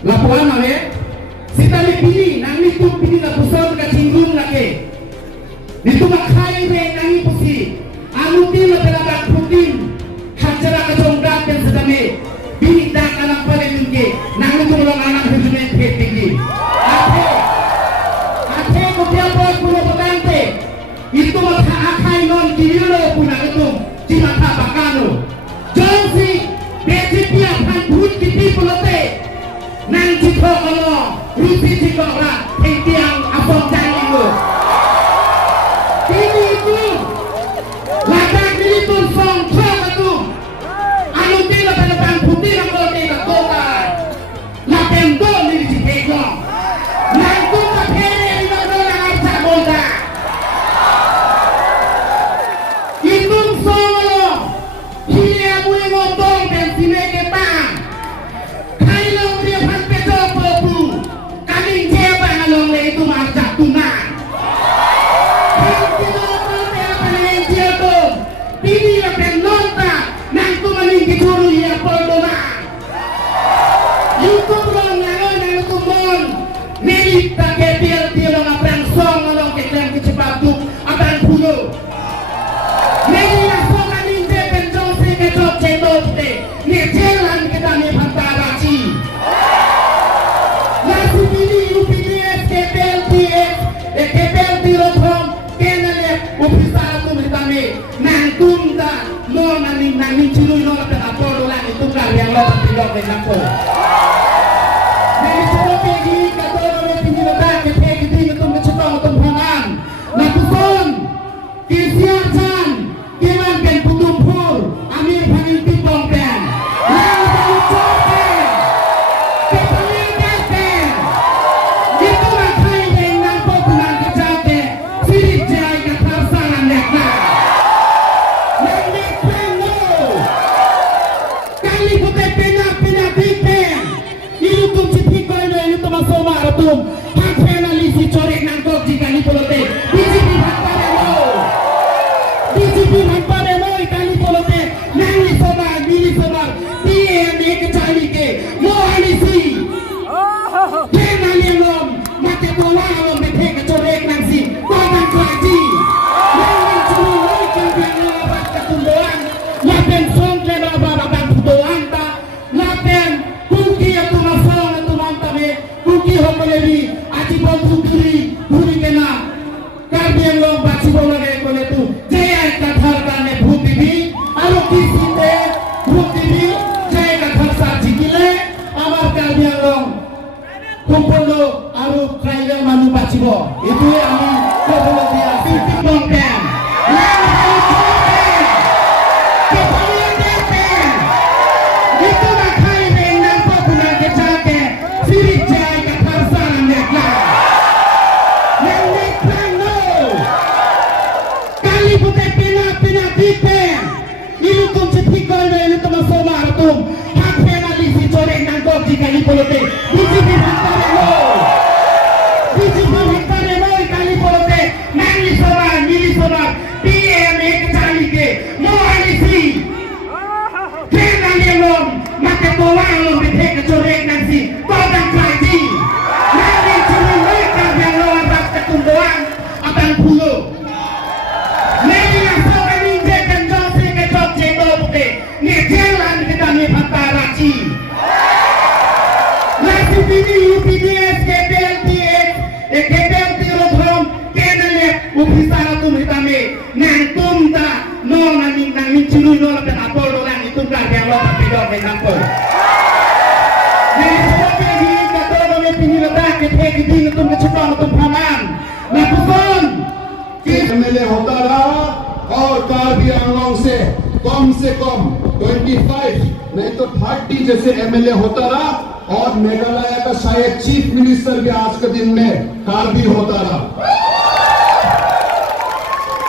lapuan ave sita ni pini nang ni tu pini la puson ka cinggung lake nitu makai re nang ni pusi anu ti la pela putin hajara ka jonggat dan sedame bini dak anak pale nungke nang ni tulong anak hujune phet tinggi ate ko dia boy puno potante itu maka akai non kiriolo puna ketum di mata bakano jonsi beti pia pan put kiti pulote nang jiko kalau rupi jiko lah tiang abang jangan itu ini itu ladang ini pun song song itu anu tidak pada pan putih yang kalau tidak kota la pendo ni jiko nang tu kapere ni orang arsa bolda itu song lo hilia mui ngomong dan sini kita itu macam tunang. Kalau apa yang dia tu, ini yang penonton, nang tu meninggi guru yang perdana. YouTube orang nang tu mon, ni tak kebir dia orang perang song orang kelam kecepat tu, apa yang punya. Ni yang song ni dia penjong si kecok cendol te, ni jalan kita ni pantai baci. Nasi ini nang cilu no la apolo la itu yang lo pilot de nampo ni solo pegi ka todo me pinilo ta ke pegi ding tum ke chotong tum phaman na kupon kisiasan keman ken putumpur amir phangin ti bong pen la ba chope ke phangin ta pen itu ma khai de nampo kunang ke chate siri jai ka tharsalan lekna hak penalisi corek nangkok jika ni polote BJP hanpare mo ikani polote nangli sobar mili sobar PM ek chali ke mo anisi penali lom mate bola lom bethe ke corek nangsi kodan kwaji nangli chulu loi kan biang labat katumboan lapen sontre baba ban pudoan ta lapen kuki atu masong atu mantame kuki hokolebi ati bontu puri kena karbian lo baci bola ke kole tu jaya kathar kane bhuti bi aro kisite bhuti bi jaya kathar sa jikile amar karbian lo kumpolo aro trailer manu baci bo itu ami ko bolo dia siti bongkan hak penalisi corek nangkok jika ni polote BJP hanpare mo ikani polote nangli sobar mili sobar PM ek chali ke mo anisi penali lom mate bola lom bethe ke corek nangsi kodang klaji nangli chulu loi ka biang lo rat ke tumboan abang pulo nangli yang sobar ni je kan jose ke chok cendol pute ni jalan kita ni pantai raci nasi bini UPDS KPLT rodhom kenale ubisara tum hitame nang tum ta no nang cilu no la apolo nang itu ka yang lo pilot de nampo ni sope gi ka todo me pinilo ta ke pegi ding tum ke chotong tum phaman na kupon MLA होता रहा और कार्बी आंगलों से कम 25 नहीं तो 30 जैसे MLA होता रहा और मेघालय का शायद चीफ मिनिस्टर भी आज के दिन में कार्बी होता रहा।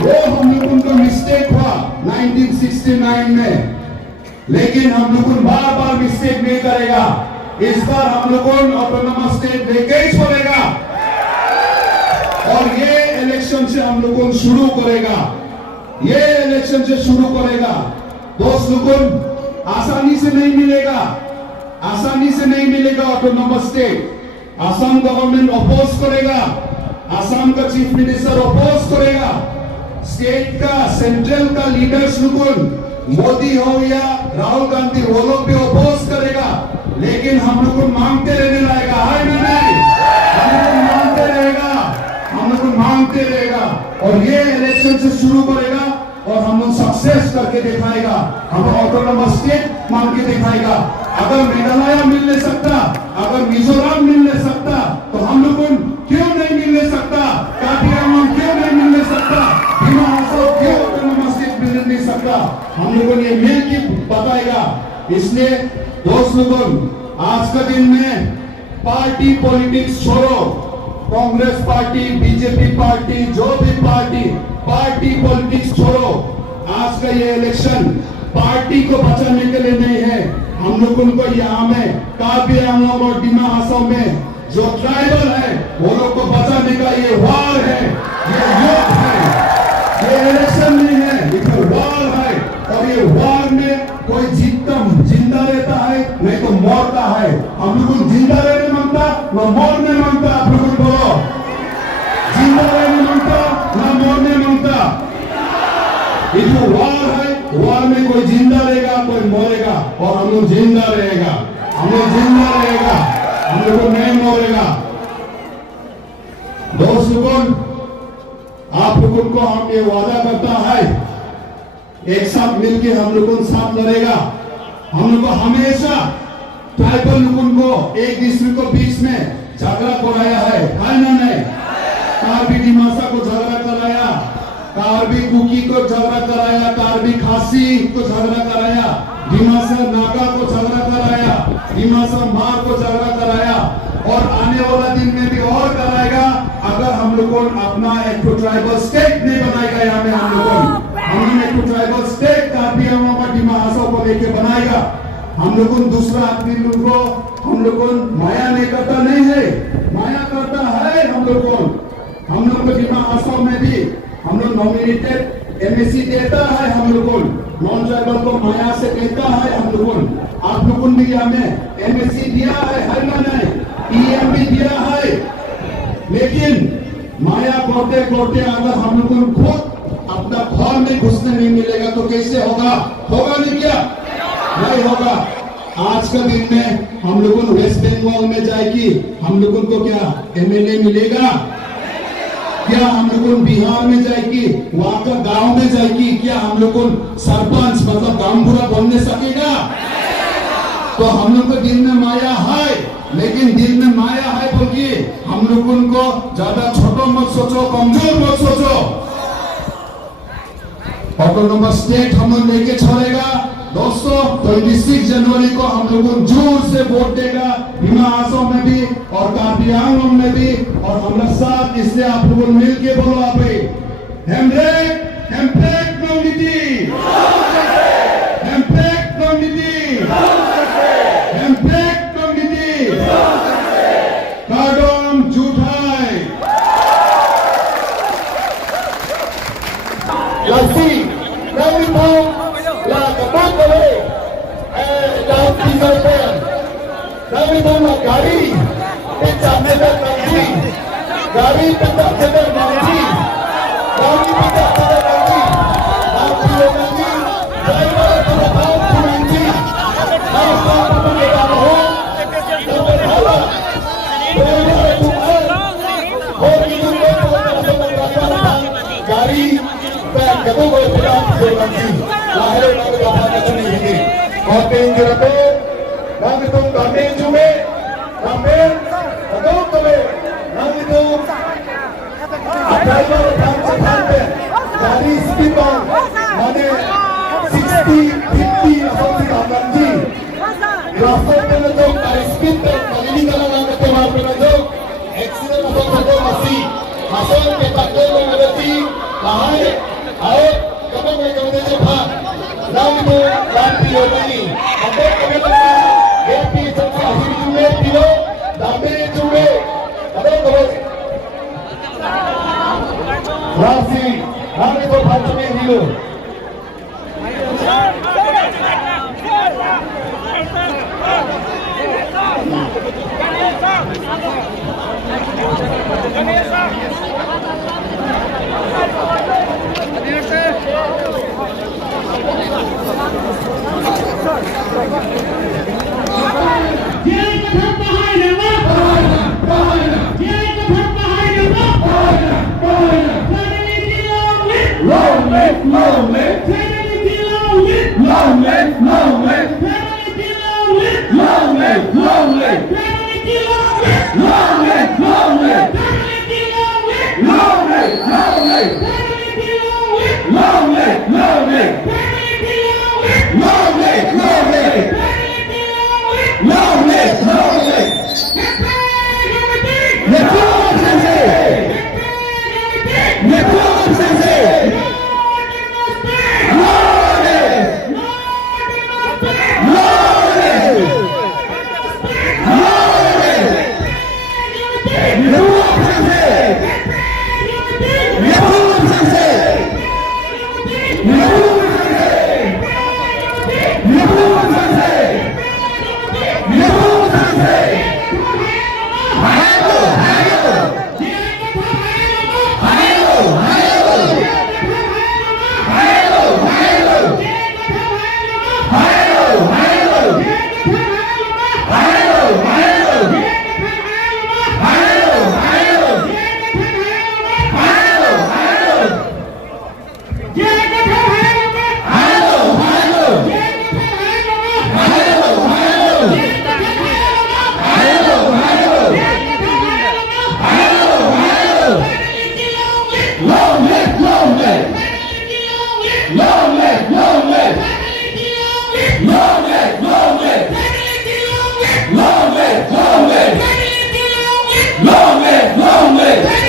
वो हम लोगों को मिस्टेक हुआ 1969 में, लेकिन हम लोग बार बार मिस्टेक नहीं करेगा। इस बार हम लोगों ऑटोनोमस स्टेट लेके ही छोड़ेगा और ये इलेक्शन से हम लोगों शुरू करेगा। ये इलेक्शन से शुरू करेगा दोस्त लोगों, आसानी से नहीं मिलेगा। आसानी से नहीं मिलेगा autonomous state. Assam government oppose करेगा, आसाम का चीफ मिनिस्टर अपोज करेगा, स्टेट का सेंट्रल का लीडर्स मोदी हो या राहुल गांधी वो लोग भी अपोज करेगा, लेकिन हम लोग को मांगते रहने लाएगा, है ना नहीं? हम लोग को मांगते रहेगा, हम लोग को मांगते रहेगा और ये इलेक्शन से शुरू करेगा और हम लोग सक्सेस करके दिखाएगा। हम ऑटोनोमस स्टेट मांग के दिखाएगा। अगर मेघालय मिल नहीं सकता, अगर मिजोरम मिल नहीं सकता, तो हम लोग क्यों नहीं मिल सकता? कार्बी आंगलॉन्ग क्यों नहीं मिल सकता? दिमा हासाओ क्यों ऑटोनोमस स्टेट मिल नहीं सकता? हम लोगों ने मिल के बताएगा। इसलिए दोस्त लोगों, आज का दिन में पार्टी पॉलिटिक्स छोड़ो, कांग्रेस पार्टी, बीजेपी पार्टी, जो भी पार्टी पॉलिटिक्स छोड़ो। आज का ये इलेक्शन पार्टी को बचाने के लिए नहीं है। हम लोगों को यहाँ में कार्बी आंगलॉन्ग और दिमा हासाओ में जो ट्राइबल है वो लोग को बचाने का ये वार है, ये युद्ध है, ये इलेक्शन नहीं है, ये वार है। और ये वार में कोई जिंदा रहता है नहीं तो मरता है। हम लोग जिंदा रहने मांगता न मरने मांगता। आप लोग बोलो, जिंदा रहने मांगता न मरने मांगता। ये जो वार है, वार में कोई जिंदा रहेगा कोई मरेगा, और हम लोग जिंदा रहेगा, हम लोग जिंदा रहेगा, हम लोग को नहीं मरेगा। दोस्त लोगों, आप लोगों को हम ये वादा करता है, एक साथ मिलके हम लोगों साथ लड़ेगा। हम लोग को हमेशा ट्राइबल लोगों को एक दूसरे को बीच में झगड़ा कराया है ना नहीं? कार्बी दिमासा को झगड़ा कराया, कार्बी कुकी को झगड़ा कराया, कार्बी खासी को झगड़ा कराया, दिमासा नागा को झगड़ा कराया, दिमासा मार को झगड़ा कराया, और आने वाला दिन में भी और कराएगा अगर हम लोग अपना एक ट्राइबल स्टेट नहीं बनाएगा। यहाँ में हम लोग एक ट्राइबल स्टेट कार्बी आंगलॉन्ग और दिमा हासाओ को लेके बनाएगा। हम लोग दूसरा आदमी लोग को हम लोग माया नहीं करता नहीं है, माया करता है हम लोग को दिमा हासाओ में भी हम लोग नॉमिनेटेड एमएससी देता है, हम लोग नॉन ट्राइबल को माया से देता है। हम लोग आप लोगों ने हमें एमएससी दिया है ना नहीं? ईएम भी दिया है, लेकिन माया करते करते अगर हम लोग खुद अपना घर में घुसने नहीं मिलेगा तो कैसे होगा? होगा नहीं क्या? नहीं होगा। आज का दिन में हम लोगों वेस्ट बंगाल में जाएगी, हम लोगों को क्या एमएलए मिलेगा? क्या हम लोग बिहार में जाएगी, वहां का गांव में जाएगी, क्या हम लोग सरपंच मतलब गांव पूरा बनने सकेगा? तो हम लोग को दिल में माया है, लेकिन दिल में माया है बोलिए हम लोगों को ज्यादा छोटा मत सोचो, कमजोर मत सोचो। ऑटोनोमस स्टेट हम लोग लेके छोड़ेगा। दोस्तों 26 जनवरी को हम लोग जोर से वोट देगा, दिमा हासाओ में भी और कार्बी आंगलॉन्ग में भी, और हम लोग साथ। इसलिए आप लोग मिल के बोलो, आप हेम्पेक कम्युनिटी, हेम्पेक कम्युनिटी, हेम्पेक कम्युनिटी, काडोम जुटाई Lasi, kami tahu lah ketat boleh, dalam tiga bulan. Kami tahu lah gari, pecah meter nanti, gari pecah meter nanti, gari pecah meter nanti, nanti nanti, driver pada tahun nanti, apa apa mereka mahu, berhala, berhala Tuhan, orang itu gari. Kami boleh pegang nanti, lahir nanti dapat kami ini. Hotel jerato, nanti tu kami cuma, kami, atau kami, nanti tu driver sampai dari speedboat, mana 60, 50 atau 30 nanti. Rasa penajam dari speedboat, kali ini kalau nak keluar penajam, accident atau masih, masuk ke takdir mengerti, lahir. Ayo, kamu mereka cepat. Lalu itu lampi ini. Apa kami lakukan? Happy sampai akhir Juli kilo, lampi Juli. Ada terus. Rasi, lampi itu panjangnya kilo. Long live!